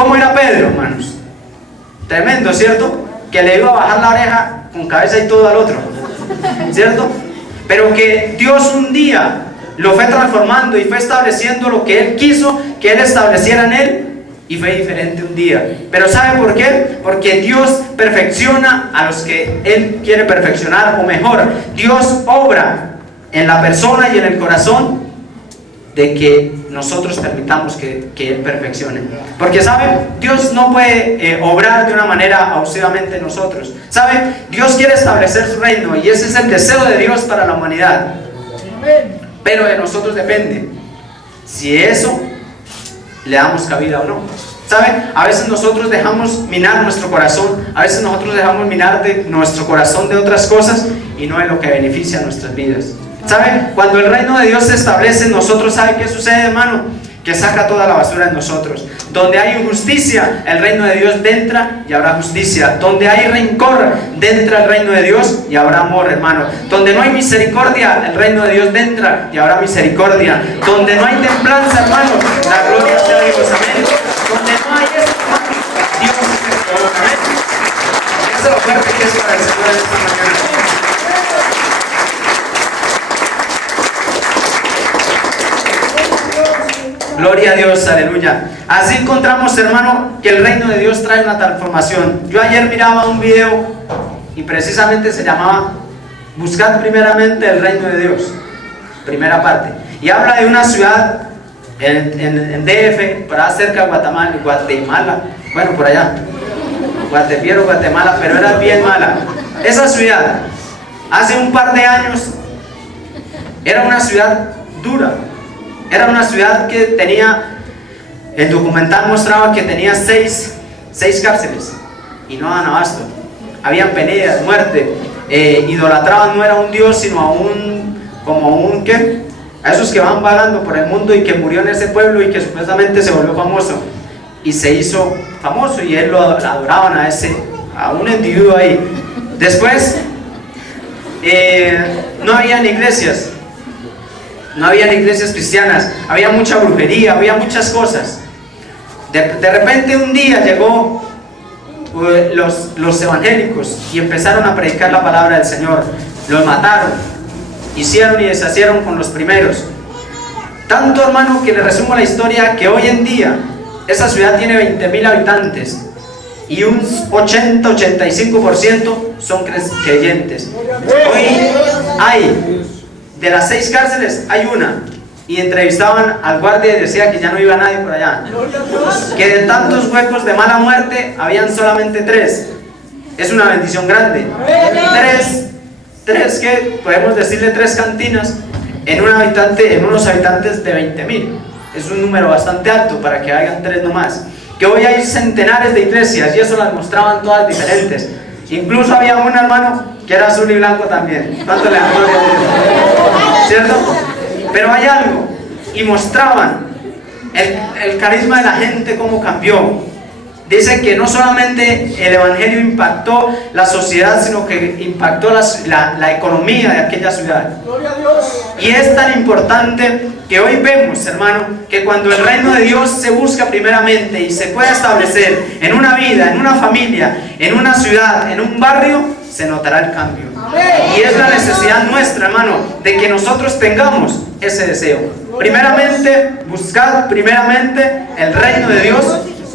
¿Cómo era Pedro, hermanos? Tremendo, ¿cierto? Que le iba a bajar la oreja con cabeza y todo al otro, ¿cierto? Pero que Dios un día lo fue transformando y fue estableciendo lo que Él quiso que Él estableciera en Él, y fue diferente un día. Pero ¿sabe por qué? Porque Dios perfecciona a los que Él quiere perfeccionar, o mejor, Dios obra en la persona y en el corazón de que nosotros permitamos que Él perfeccione. Porque ¿sabe? Dios no puede obrar de una manera abusivamente en nosotros. ¿Sabe? Dios quiere establecer su reino, y ese es el deseo de Dios para la humanidad. Pero de nosotros depende si eso le damos cabida o no. ¿Sabe? A veces nosotros dejamos minar nuestro corazón, a veces nosotros dejamos minar de nuestro corazón de otras cosas, y no es lo que beneficia nuestras vidas. ¿Sabe? Cuando el reino de Dios se establece en nosotros, ¿sabe qué sucede, hermano? Que saca toda la basura de nosotros. Donde hay injusticia, el reino de Dios entra y habrá justicia. Donde hay rencor, entra el reino de Dios y habrá amor, hermano. Donde no hay misericordia, el reino de Dios entra y habrá misericordia. Donde no hay templanza, hermano, la gloria sea de Dios, amén. Donde no hay eso, hermano, Dios es el Señor, amén. Esa es la oferta que es para el Señor en esta mañana. Gloria a Dios, aleluya. Así encontramos, hermano, que el reino de Dios trae una transformación. Yo ayer miraba un video y precisamente se llamaba Buscad primeramente el reino de Dios, primera parte, y habla de una ciudad en DF, por allá cerca de Guatemala, bueno, por allá, Guatepiero, Guatemala, pero era bien mala. Esa ciudad, hace un par de años, era una ciudad dura. Era una ciudad que tenía, el documental mostraba que tenía seis cárceles y no daban abasto. Habían peleas, muerte, idolatraban no era un Dios, sino ¿qué? A esos que van vagando por el mundo y que murió en ese pueblo y que supuestamente se volvió famoso. Y se hizo famoso y él lo adoraban a un individuo ahí. Después, no habían iglesias. No habían iglesias cristianas, había mucha brujería, había muchas cosas. De repente un día llegó los evangélicos y empezaron a predicar la palabra del Señor. Los mataron, hicieron y deshacieron con los primeros. Tanto, hermano, que le resumo la historia, que hoy en día esa ciudad tiene 20,000 habitantes y un 80-85% son creyentes. Hoy hay, de las 6 cárceles hay una, y entrevistaban al guardia y decía que ya no iba nadie por allá, que de tantos huecos de mala muerte habían solamente 3. Es una bendición grande. 3 que podemos decirle 3 cantinas en unos habitantes de 20,000. Es un número bastante alto para que hagan 3 nomás. Que hoy hay centenares de iglesias, y eso las mostraban todas diferentes. Incluso había un hermano que era azul y blanco también. ¿Cuánto le da gloria a Dios? ¿Cierto? Pero hay algo, y mostraban el carisma de la gente, cómo cambió. Dice que no solamente el evangelio impactó la sociedad, sino que impactó la economía de aquella ciudad. Gloria a Dios. Y es tan importante que hoy vemos, hermano, que cuando el reino de Dios se busca primeramente y se puede establecer en una vida, en una familia, en una ciudad, en un barrio, se notará el cambio. Y es la necesidad nuestra, hermano, de que nosotros tengamos ese deseo. Primeramente, buscad primeramente el reino de Dios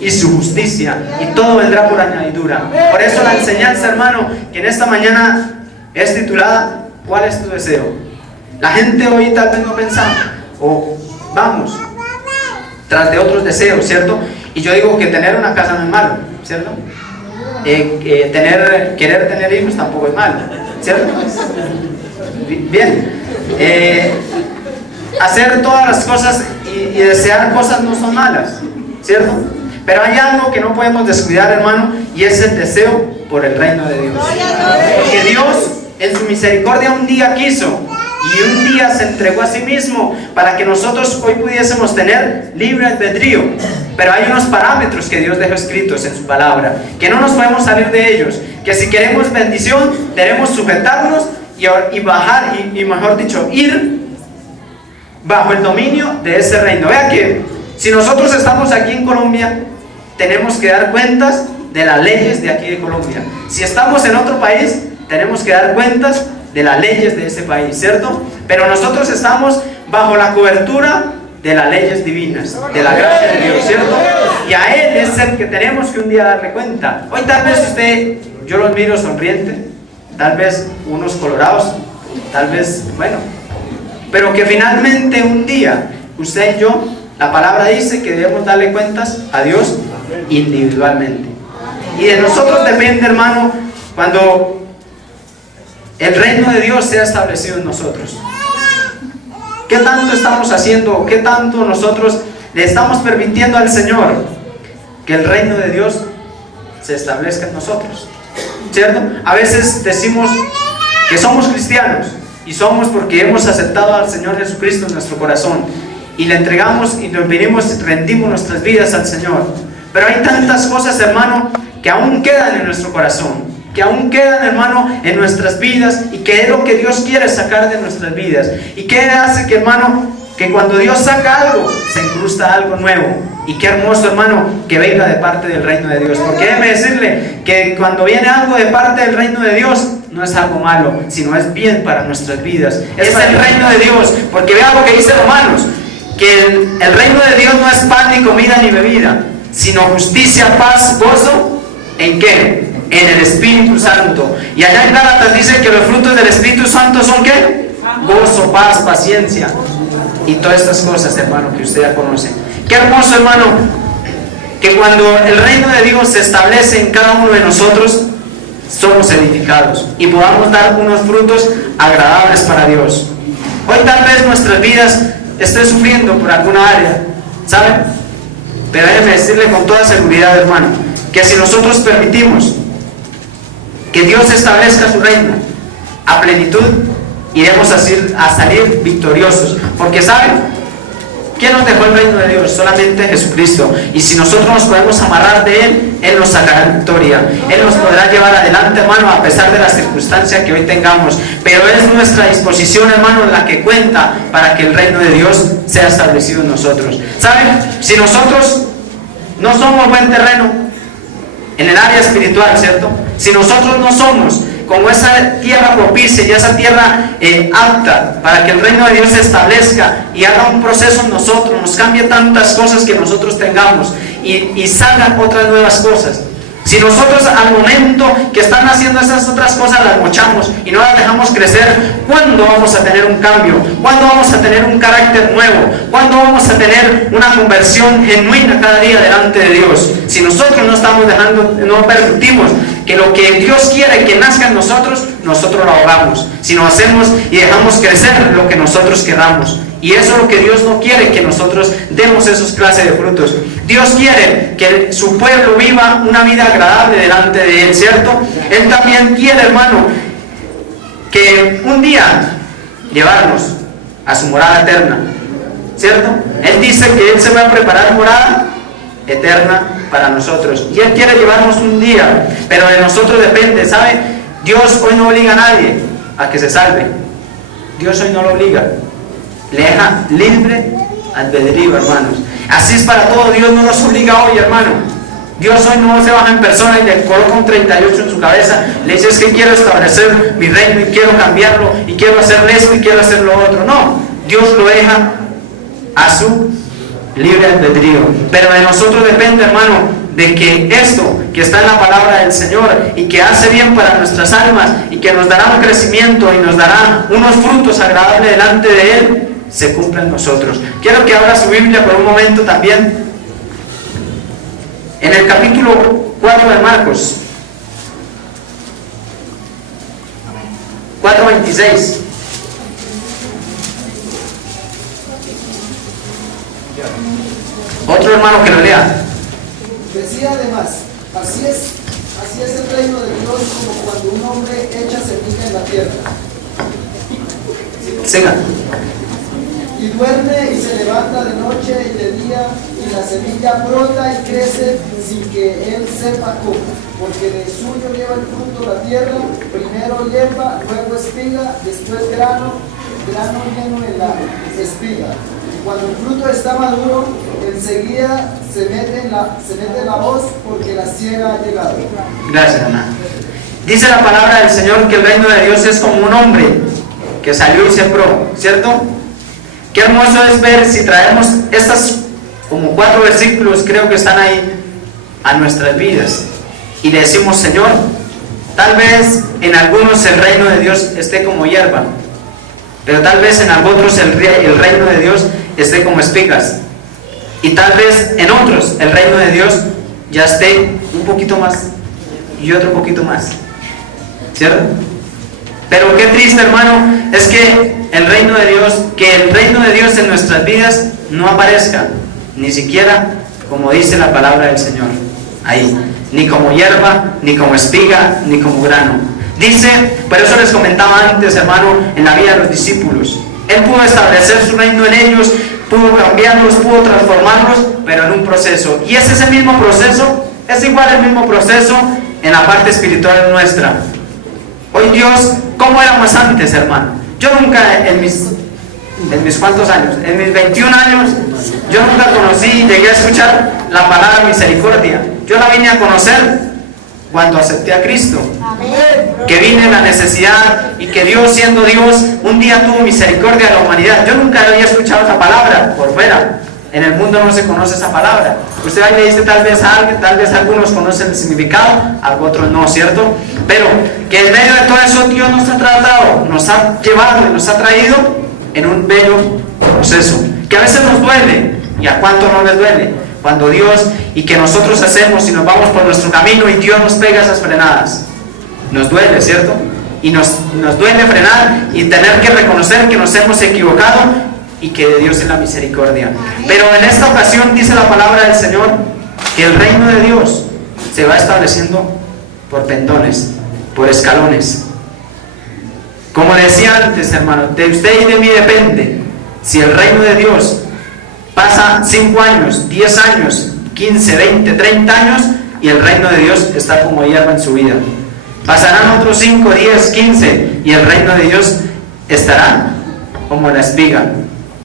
y su justicia, y todo vendrá por añadidura. Por eso la enseñanza, hermano, que en esta mañana es titulada ¿cuál es tu deseo? La gente hoy tal vez no piensa, vamos tras de otros deseos, ¿cierto? Y yo digo que tener una casa no es malo, ¿cierto? Querer tener hijos tampoco es malo, ¿cierto? Bien, hacer todas las cosas y desear cosas no son malas, ¿cierto? Pero hay algo que no podemos descuidar, hermano, y es el deseo por el reino de Dios. Porque Dios en su misericordia un día quiso, y un día se entregó a sí mismo para que nosotros hoy pudiésemos tener libre albedrío. Pero hay unos parámetros que Dios dejó escritos en su palabra, que no nos podemos salir de ellos, que si queremos bendición debemos sujetarnos y bajar, y mejor dicho, ir bajo el dominio de ese reino. Vea que si nosotros estamos aquí en Colombia, tenemos que dar cuentas de las leyes de aquí de Colombia. Si estamos en otro país, tenemos que dar cuentas de las leyes de ese país, ¿cierto? Pero nosotros estamos bajo la cobertura de las leyes divinas, de la gracia de Dios, ¿cierto? Y a Él es el que tenemos que un día darle cuenta. Hoy tal vez usted, yo los miro sonriente, tal vez unos colorados, tal vez, bueno, pero que finalmente un día, usted y yo, la palabra dice que debemos darle cuentas a Dios individualmente. Y de nosotros depende, hermano, cuando el reino de Dios sea establecido en nosotros. ¿Qué tanto estamos haciendo? ¿Qué tanto nosotros le estamos permitiendo al Señor que el reino de Dios se establezca en nosotros? ¿Cierto? A veces decimos que somos cristianos y somos porque hemos aceptado al Señor Jesucristo en nuestro corazón y le entregamos y nos venimos y rendimos nuestras vidas al Señor. Pero hay tantas cosas, hermano, que aún quedan en nuestro corazón, que aún quedan, hermano, en nuestras vidas, y que es lo que Dios quiere sacar de nuestras vidas. Y que hace que, hermano, que cuando Dios saca algo, se incrusta algo nuevo. Y qué hermoso, hermano, que venga de parte del reino de Dios. Porque déjeme decirle que cuando viene algo de parte del reino de Dios, no es algo malo, sino es bien para nuestras vidas. Es el reino de Dios, porque vea lo que dice Romanos, que el reino de Dios no es pan ni comida ni bebida, sino justicia, paz, gozo. ¿En qué? En el Espíritu Santo. Y allá en Gálatas dice que los frutos del Espíritu Santo son ¿qué? Gozo, paz, paciencia y todas estas cosas, hermano, que usted ya conoce. Qué hermoso, hermano, que cuando el reino de Dios se establece en cada uno de nosotros, somos edificados y podamos dar unos frutos agradables para Dios. Hoy tal vez nuestras vidas estén sufriendo por alguna área, ¿saben? Pero déjeme decirle con toda seguridad, hermano, que si nosotros permitimos que Dios establezca su reino a plenitud, iremos a salir victoriosos. Porque ¿saben? ¿Quién nos dejó el reino de Dios? Solamente Jesucristo. Y si nosotros nos podemos amarrar de Él, Él nos sacará victoria. Él nos podrá llevar adelante, hermano, a pesar de las circunstancias que hoy tengamos. Pero es nuestra disposición, hermano, la que cuenta para que el reino de Dios sea establecido en nosotros. ¿Saben? Si nosotros no somos buen terreno en el área espiritual, ¿cierto? Si nosotros no somos como esa tierra propicia y esa tierra apta para que el reino de Dios se establezca y haga un proceso en nosotros, nos cambie tantas cosas que nosotros tengamos y salgan otras nuevas cosas. Si nosotros al momento que están haciendo esas otras cosas las mochamos y no las dejamos crecer, ¿cuándo vamos a tener un cambio? ¿Cuándo vamos a tener un carácter nuevo? ¿Cuándo vamos a tener una conversión genuina cada día delante de Dios? Si nosotros no estamos dejando, no permitimos que lo que Dios quiere que nazca en nosotros, nosotros lo ahogamos. Si no hacemos y dejamos crecer lo que nosotros queramos. Y eso es lo que Dios no quiere, que nosotros demos esos clases de frutos. Dios quiere que su pueblo viva una vida agradable delante de Él, ¿cierto? Él también quiere, hermano, que un día llevarnos a su morada eterna, ¿cierto? Él dice que Él se va a preparar morada eterna para nosotros. Y Él quiere llevarnos un día, pero de nosotros depende, ¿sabe? Dios hoy no obliga a nadie a que se salve. Dios hoy no lo obliga. Le deja libre albedrío, hermanos. Así es para todo. Dios no nos obliga hoy, hermano. Dios hoy no se baja en persona y le coloca un 38 en su cabeza. Le dice, es que quiero establecer mi reino y quiero cambiarlo y quiero hacer esto y quiero hacer lo otro. No, Dios lo deja a su libre albedrío. Pero de nosotros depende, hermano, de que esto que está en la palabra del Señor y que hace bien para nuestras almas y que nos dará un crecimiento y nos dará unos frutos agradables delante de Él, se cumpla en nosotros. Quiero que abra su Biblia por un momento también en el capítulo 4 de Marcos 4:26. Otro hermano que lo lea. Decía además, así es el reino de Dios como cuando un hombre echa semilla en la tierra. Siga. Y duerme y se levanta de noche y de día, y la semilla brota y crece sin que él sepa cómo, porque de suyo lleva el fruto la tierra, primero hierba, luego espiga, después grano lleno en la espiga. Cuando el fruto está maduro, enseguida se mete la hoz porque la siega ha llegado. Gracias, hermano. Dice la palabra del Señor que el reino de Dios es como un hombre que salió y sembró, ¿cierto? Qué hermoso es ver si traemos estas como 4 versículos, creo que están ahí, a nuestras vidas y le decimos: Señor, tal vez en algunos el reino de Dios esté como hierba, pero tal vez en otros el reino de Dios esté como espigas, y tal vez en otros el reino de Dios ya esté un poquito más y otro poquito más, ¿cierto? Pero qué triste, hermano, es que el reino de Dios en nuestras vidas no aparezca, ni siquiera como dice la palabra del Señor ahí, ni como hierba, ni como espiga, ni como grano. Dice, por eso les comentaba antes, hermano, en la vida de los discípulos, Él pudo establecer su reino en ellos, pudo cambiarlos, pudo transformarlos, pero en un proceso. Y es ese mismo proceso, es igual el mismo proceso en la parte espiritual nuestra. Hoy Dios, ¿cómo éramos antes, hermano? Yo nunca, en mis cuántos años, en mis 21 años, yo nunca conocí, llegué a escuchar la palabra misericordia. Yo la vine a conocer cuando acepté a Cristo. Que vine en la necesidad y que Dios, siendo Dios, un día tuvo misericordia de la humanidad. Yo nunca había escuchado esa palabra por fuera. En el mundo no se conoce esa palabra. Usted ahí le dice tal vez a alguien, tal vez algunos conocen el significado, otros no, ¿cierto? Pero que en medio de todo eso Dios nos ha tratado, nos ha llevado y nos ha traído en un bello proceso. Que a veces nos duele, y a cuánto no les duele, cuando Dios y que nosotros hacemos y nos vamos por nuestro camino y Dios nos pega esas frenadas. Nos duele, ¿cierto? Y nos duele frenar y tener que reconocer que nos hemos equivocado y que de Dios es la misericordia. Pero en esta ocasión dice la palabra del Señor que el reino de Dios se va estableciendo por pendones, por escalones. Como decía antes, hermano, de usted y de mí depende si el reino de Dios pasa 5 años, 10 años, 15, 20, 30 años y el reino de Dios está como hierba en su vida. Pasarán otros 5, 10, 15 y el reino de Dios estará como la espiga,